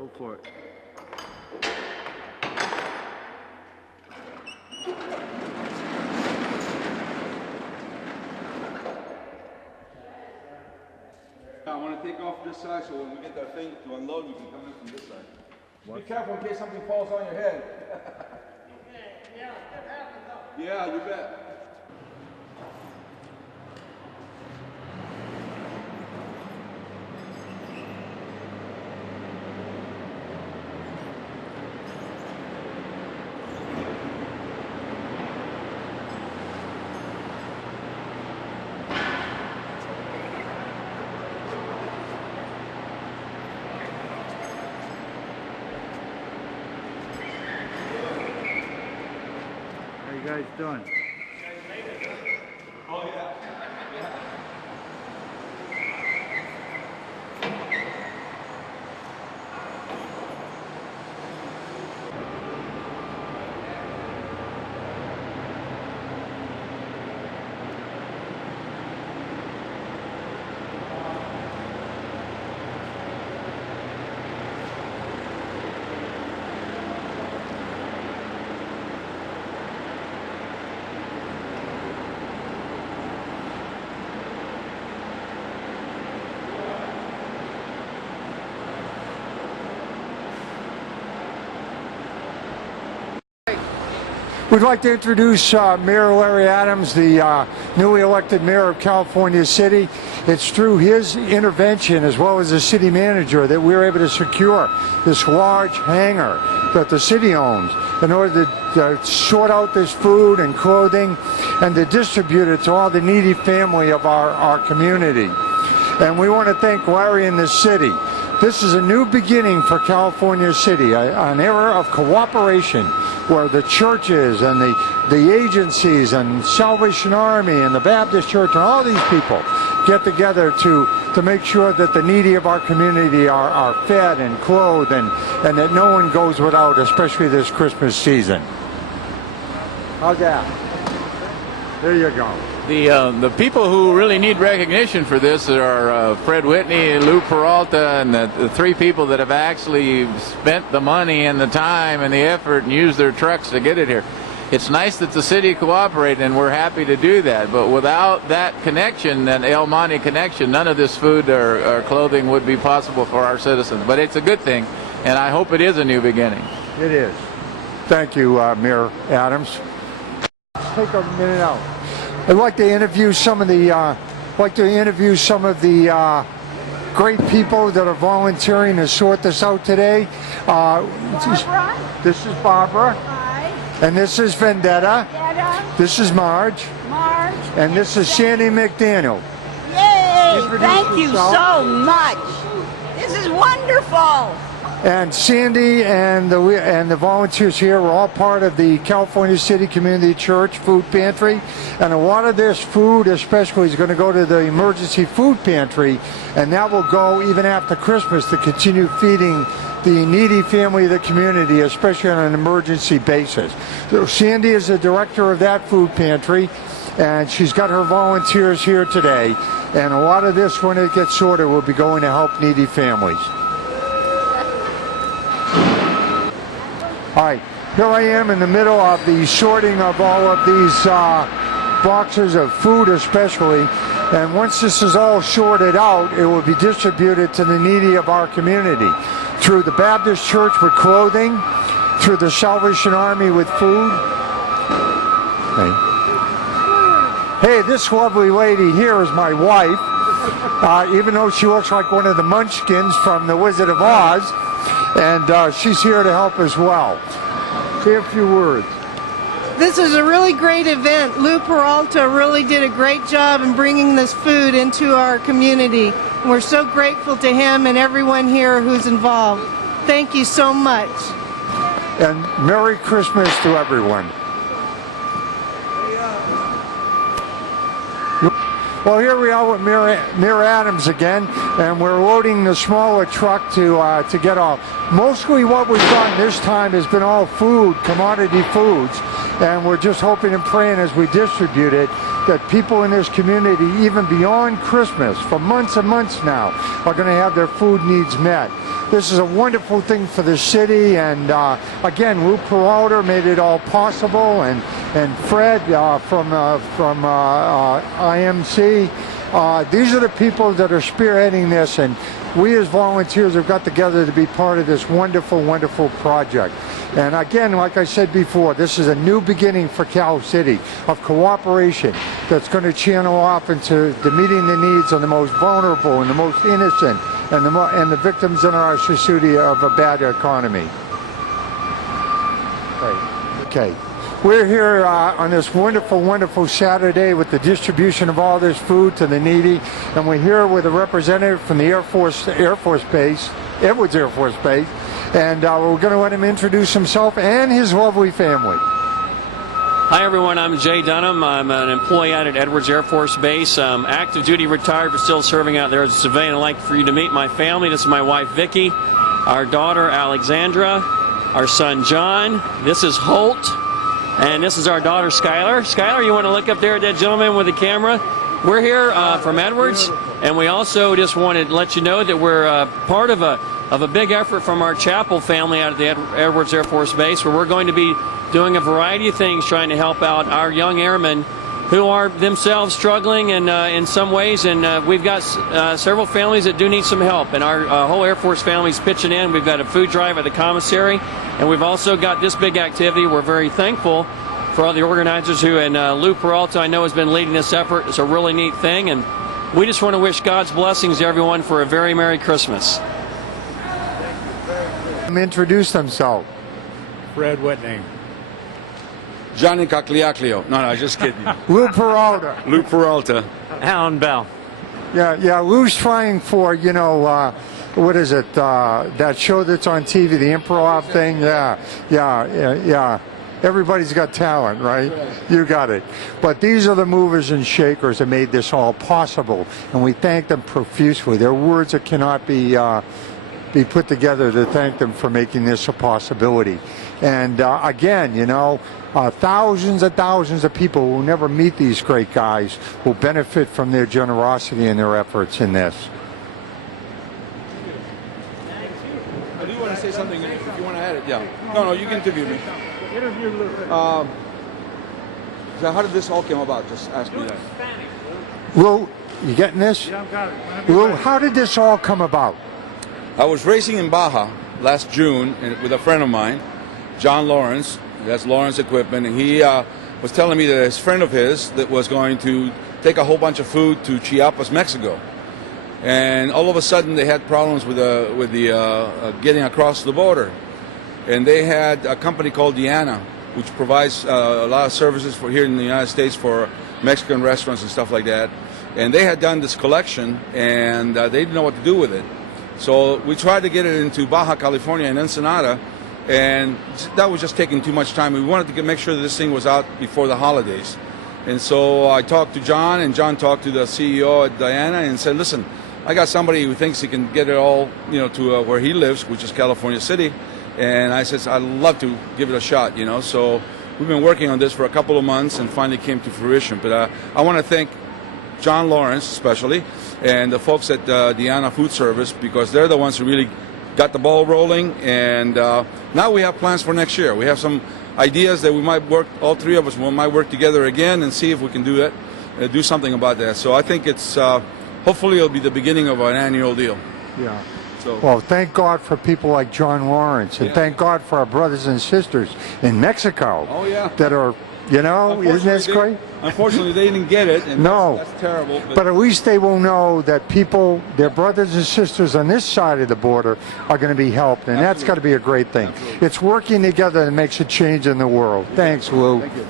Go for it. I want to take off this side so when we get that thing to unload, we can come in from this side. Be careful in case something falls on your head. Yeah, you bet. How you guys doing? Oh, yeah. We'd like to introduce Mayor Larry Adams, the newly elected mayor of California City. It's through his intervention, as well as the city manager, that we were able to secure this large hangar that the city owns in order to sort out this food and clothing and to distribute it to all the needy family of our community. And we want to thank Larry and the city. This is a new beginning for California City, an era of cooperation where the churches and the agencies and Salvation Army and the Baptist Church and all these people get together to make sure that the needy of our community are fed and clothed and that no one goes without, especially this Christmas season. How's that? There you go. The people who really need recognition for this are Fred Whitney, Lou Peralta, and the three people that have actually spent the money and the time and the effort and used their trucks to get it here. It's nice that the city cooperated, and we're happy to do that. But without that connection, that El Monte connection, none of this food or clothing would be possible for our citizens. But it's a good thing, and I hope it is a new beginning. It is. Thank you, Mayor Adams. Let's take a minute out. I'd like to interview some of the great people that are volunteering to sort this out today. This is Barbara. Hi. And this is Vendetta. Vendetta. This is Marge. Marge. And this is Sandy McDaniel. Yay! Introduce Thank you yourself. so much. This is wonderful. And Sandy and the volunteers here were all part of the California City Community Church Food Pantry. And a lot of this food especially is going to go to the emergency food pantry, and that will go even after Christmas to continue feeding the needy family of the community, especially on an emergency basis. So Sandy is the director of that food pantry, and she's got her volunteers here today. And a lot of this, when it gets sorted, will be going to help needy families. All right, here I am in the middle of the sorting of all of these boxes of food especially, and once this is all sorted out, it will be distributed to the needy of our community through the Baptist Church with clothing, through the Salvation Army with food. Hey, this lovely lady here is my wife, even though she looks like one of the Munchkins from The Wizard of Oz. And she's here to help as well. Say a few words. This is a really great event. Lou Peralta really did a great job in bringing this food into our community. We're so grateful to him and everyone here who's involved. Thank you so much. And Merry Christmas to everyone. Well, here we are with Mayor Adams again, and we're loading the smaller truck to get off. Mostly what we've done this time has been all food, commodity foods, and we're just hoping and praying as we distribute it that people in this community, even beyond Christmas, for months and months now, are going to have their food needs met. This is a wonderful thing for the city, and again, Lou Peralta made it all possible, and Fred from IMC. These are the people that are spearheading this, and we as volunteers have got together to be part of this wonderful, wonderful project. And again, like I said before, this is a new beginning for Cal City of cooperation that's going to channel off into the meeting the needs of the most vulnerable and the most innocent and the victims in our society of a bad economy. Right. Okay. We're here on this wonderful, wonderful Saturday with the distribution of all this food to the needy, and we're here with a representative from the Air Force Base, Edwards Air Force Base, and we're going to let him introduce himself and his lovely family. Hi everyone, I'm Jay Dunham. I'm an employee out at Edwards Air Force Base. I'm active duty retired, but still serving out there as a civilian. I'd like for you to meet my family. This is my wife Vicki, our daughter Alexandra, our son John. This is Holt. And this is our daughter, Skylar. Skylar, you want to look up there at that gentleman with the camera? We're here from Edwards, and we also just wanted to let you know that we're part of a big effort from our chapel family out at the Edwards Air Force Base, where we're going to be doing a variety of things trying to help out our young airmen who are themselves struggling in some ways, and we've got several families that do need some help, and our whole Air Force family is pitching in. We've got a food drive at the commissary, and we've also got this big activity. We're very thankful for all the organizers who, and Lou Peralta, I know, has been leading this effort. It's a really neat thing, and we just want to wish God's blessings to everyone for a very Merry Christmas. Introduce themselves. Fred Whitney. Johnny Cagliaclio. No, just kidding. Lou Peralta. Lou Peralta. Allan Bell. Yeah, Lou's trying for, you know, what is it, that show that's on TV, the improv thing? Yeah. Everybody's got talent, right? You got it. But these are the movers and shakers that made this all possible, and we thank them profusely. There are words that cannot be put together to thank them for making this a possibility. And again, you know, thousands and thousands of people who will never meet these great guys will benefit from their generosity and their efforts in this. I do want to say something if you want to add it. Yeah. No, you can interview me. Interview Lou. So how did this all come about? Just ask me that. Lou, you getting this? Yeah, I've got it. Lou, how did this all come about? I was racing in Baja last June with a friend of mine, John Lawrence. That's Lawrence Equipment, and he was telling me that his friend of his that was going to take a whole bunch of food to Chiapas, Mexico, and all of a sudden they had problems with the getting across the border, and they had a company called Diana, which provides a lot of services for here in the United States for Mexican restaurants and stuff like that, and they had done this collection, and they didn't know what to do with it, so we tried to get it into Baja California and Ensenada. And that was just taking too much time. We wanted to make sure that this thing was out before the holidays. And so I talked to John, and John talked to the CEO at Diana and said, listen, I got somebody who thinks he can get it all, you know, to where he lives, which is California City. And I said, I'd love to give it a shot, you know. So we've been working on this for a couple of months and finally came to fruition. But I want to thank John Lawrence especially and the folks at Diana Food Service, because they're the ones who really got the ball rolling, and now we have plans for next year. We have some ideas that we might work, all three of us might work together again and see if we can do that, do something about that. So I think it's, hopefully it'll be the beginning of an annual deal. Yeah. So. Well, thank God for people like John Lawrence, and thank God for our brothers and sisters in Mexico. Oh, yeah. That are, you know, isn't this great? Unfortunately, they didn't get it, and no, that's terrible. But at least they will know that people, their brothers and sisters on this side of the border, are going to be helped, and that's got to be a great thing. Absolutely. It's working together that makes a change in the world. Thanks, Lou. Thank you.